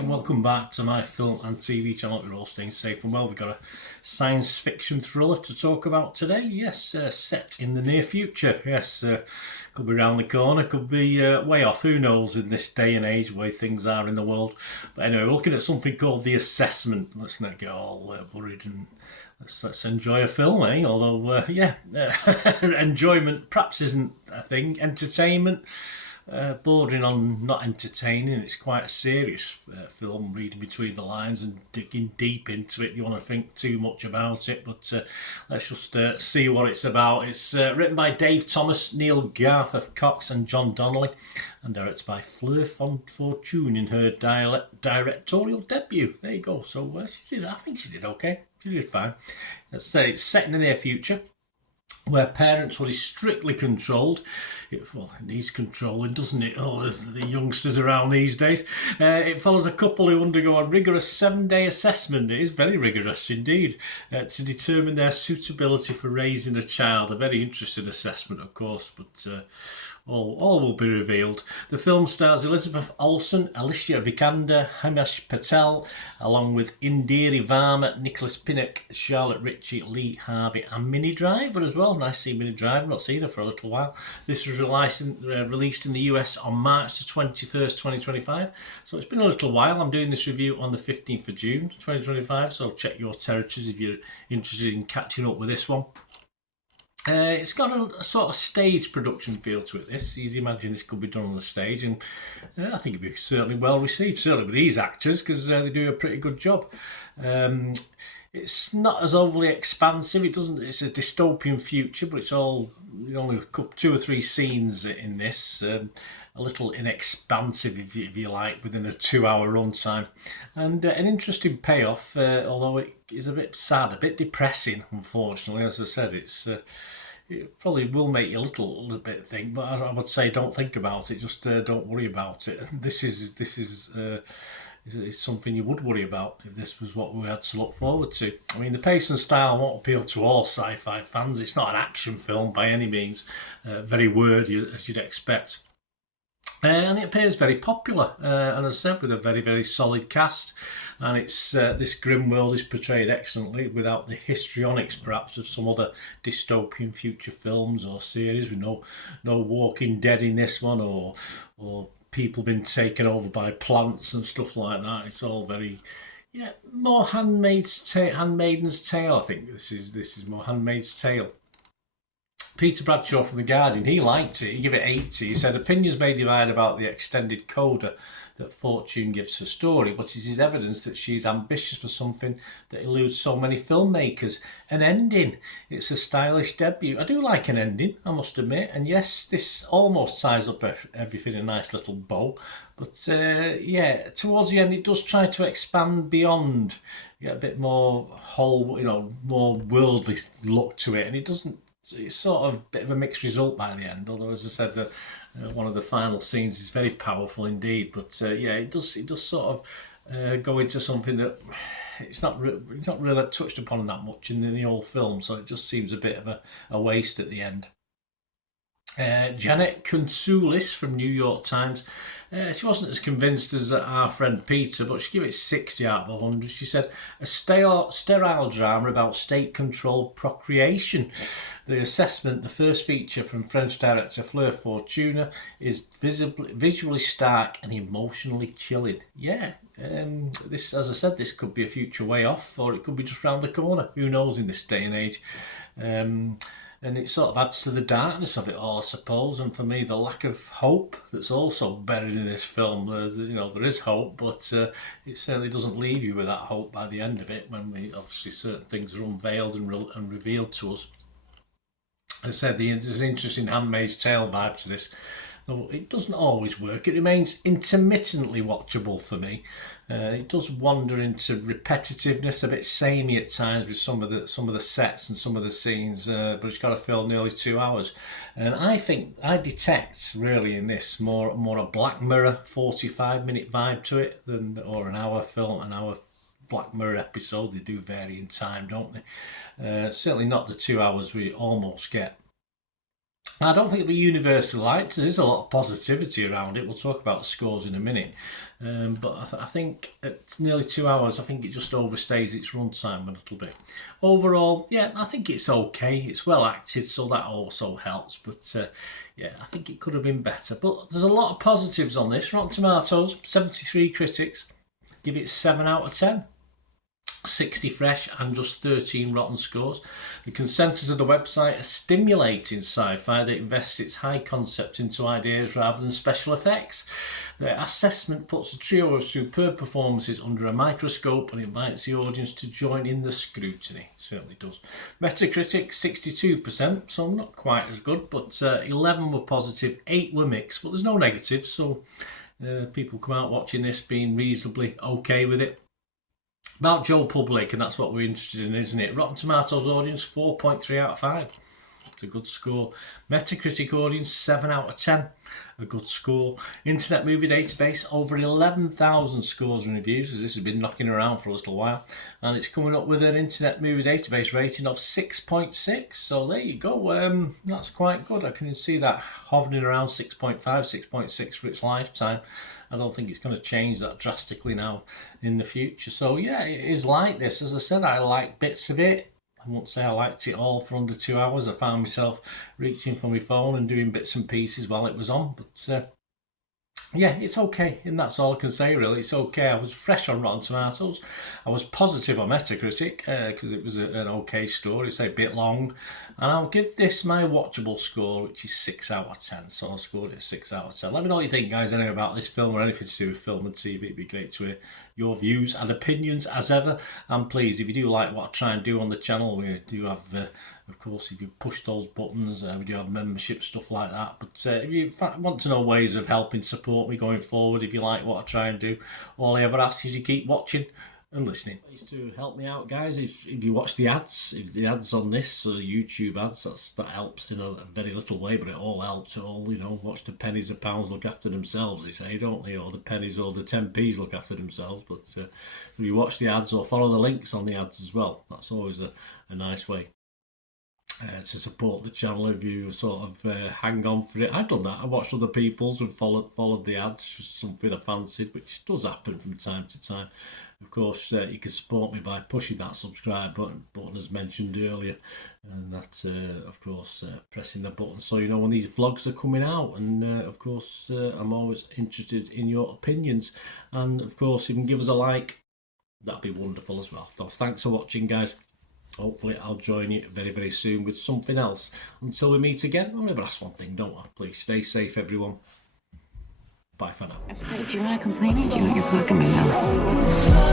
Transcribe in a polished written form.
and welcome back to my film and TV channel. We're all staying safe and well. We've got a science fiction thriller to talk about today. Yes, set in the near future. Yes, could be round the corner, could be way off. Who knows in this day and age, way things are in the world. But anyway, we're looking at something called The Assessment. Let's not get all worried and let's enjoy a film, eh? Although, enjoyment perhaps isn't a thing. Entertainment, bordering on not entertaining. It's quite a serious film, reading between the lines and digging deep into it. You want to think too much about it, but let's just see what it's about. It's written by Dave Thomas, Neil Garth Cox and John Donnelly, and directed by Fleur Fortune in her directorial debut. There you go. So I think she did okay. She did fine. Let's say it's set in the near future, where parenthood is strictly controlled. It needs controlling, doesn't it? Oh, the youngsters around these days. It follows a couple who undergo a rigorous 7-day assessment. It is very rigorous indeed, to determine their suitability for raising a child. A very interesting assessment, of course, but all will be revealed. The film stars Elizabeth Olsen, Alicia Vikander, Himesh Patel, along with Indira Varma, Nicholas Pinnock, Charlotte Ritchie, Lee Harvey, and Minnie Driver as well. Nice to see Minnie Driver. Not seen her for a little while. This was released in the US on March the 21st, 2025. So it's been a little while. I'm doing this review on the 15th of June, 2025. So check your territories if you're interested in catching up with this one. It's got a sort of stage production feel to it. This, you'd imagine this could be done on the stage, and I think it'd be certainly well received, certainly with these actors, because they do a pretty good job. It's not as overly expansive. It's a dystopian future, but it's all only two or three scenes in this. A little inexpansive, if you like, within a 2-hour runtime, and an interesting payoff. Although it is a bit sad, a bit depressing, unfortunately. As I said, it probably will make you a little bit think, but I would say don't think about it. Just don't worry about it. This is something you would worry about if this was what we had to look forward to. I mean, the pace and style won't appeal to all sci-fi fans. It's not an action film by any means, very wordy as you'd expect. And it appears very popular, and as I said, with a very, very solid cast. And it's this grim world is portrayed excellently without the histrionics, perhaps, of some other dystopian future films or series. With no Walking Dead in this one, or people being taken over by plants and stuff like that. It's all very, more Handmaid's Tale. I think this is more Handmaid's Tale. Peter Bradshaw from The Guardian, he liked it. He gave it 80. He said, opinions may divide about the extended coda that Fortune gives her story, but it is evidence that she's ambitious for something that eludes so many filmmakers. An ending. It's a stylish debut. I do like an ending, I must admit. And yes, this almost ties up everything in a nice little bow. But towards the end, it does try to expand beyond. You get a bit more more worldly look to it, and it doesn't. It's sort of a bit of a mixed result by the end. Although, as I said, one of the final scenes is very powerful indeed. But it does sort of go into something that it's not really touched upon that much in the old film. So it just seems a bit of a waste at the end. Janet Kunsoulis from New York Times. She wasn't as convinced as our friend Peter, but she gave it 60 out of 100. She said, a sterile drama about state-controlled procreation. The Assessment, the first feature from French director Fleur Fortune, is visually stark and emotionally chilling. This, as I said, this could be a future way off, or it could be just round the corner. Who knows in this day and age? And it sort of adds to the darkness of it all, I suppose. And for me, the lack of hope that's also buried in this film. There is hope, but it certainly doesn't leave you with that hope by the end of it, when obviously certain things are unveiled and revealed to us. As I said, there's an interesting Handmaid's Tale vibe to this. Though it doesn't always work. It remains intermittently watchable for me. It does wander into repetitiveness, a bit samey at times with some of the sets and some of the scenes, but it's got to fill nearly 2 hours. And I think I detect really in this more a Black Mirror 45-minute vibe to it or an hour film, an hour Black Mirror episode. They do vary in time, don't they? Certainly not the 2 hours we almost get. I don't think it'll be universally liked. There's a lot of positivity around it. We'll talk about the scores in a minute. But I think at nearly 2 hours, I think it just overstays its runtime a little bit. Overall, yeah, I think it's okay. It's well acted, so that also helps. But yeah, I think it could have been better. But there's a lot of positives on this. Rotten Tomatoes, 73 critics give it 7 out of 10. 60 fresh and just 13 rotten scores. The consensus of the website, a stimulating sci-fi that invests its high concept into ideas rather than special effects. The assessment puts a trio of superb performances under a microscope and invites the audience to join in the scrutiny. It certainly does. Metacritic 62%, so not quite as good, but 11 were positive, 8 were mixed, but there's no negatives, so people come out watching this being reasonably okay with it. About Joe Public, and that's what we're interested in, isn't it? Rotten Tomatoes audience, 4.3 out of 5. It's a good score. Metacritic audience, 7 out of 10. A good score. Internet Movie Database, over 11,000 scores and reviews, as this has been knocking around for a little while. And it's coming up with an Internet Movie Database rating of 6.6. So there you go. That's quite good. I can see that hovering around 6.5, 6.6 for its lifetime. I don't think it's going to change that drastically now in the future. So yeah, it is like this. As I said, I like bits of it. I won't say I liked it all for under 2 hours. I found myself reaching for my phone and doing bits and pieces while it was on. But yeah, it's okay, and that's all I can say really. It's okay. I was fresh on Rotten Tomatoes. I was positive on Metacritic because it was an okay story. It's a bit long, and I'll give this my watchable score, which is 6 out of 10. So I scored it 6 out of 10. Let me know what you think, guys, anyway, about this film or anything to do with film and TV. It'd be great to hear your views and opinions as ever. And please, if you do like what I try and do on the channel, we do have of course, if you push those buttons, we do have membership, stuff like that. But if you want to know ways of helping support me going forward, if you like what I try and do, all I ever ask is you keep watching and listening. Please to help me out, guys. If you watch the ads, if the ads on this, YouTube ads, that helps in a very little way, but it all helps. It all, watch the pennies and pounds look after themselves, they say, don't they? Or the pennies or the 10p's look after themselves. But if you watch the ads or follow the links on the ads as well, that's always a nice way to support the channel. If you sort of hang on for it. I've done that. I watched other people's and followed the ads, just something I fancied, which does happen from time to time. Of course, you can support me by pushing that subscribe button as mentioned earlier, and that's of course pressing the button so you know when these vlogs are coming out. And of course I'm always interested in your opinions, and of course if you can give us a like, that'd be wonderful as well. So thanks for watching, guys. Hopefully I'll join you very, very soon with something else. Until we meet again, I'll never ask one thing, don't I? Please stay safe, everyone. Bye for now. I'm sorry, do you want to complain or do you want your cock in my mouth?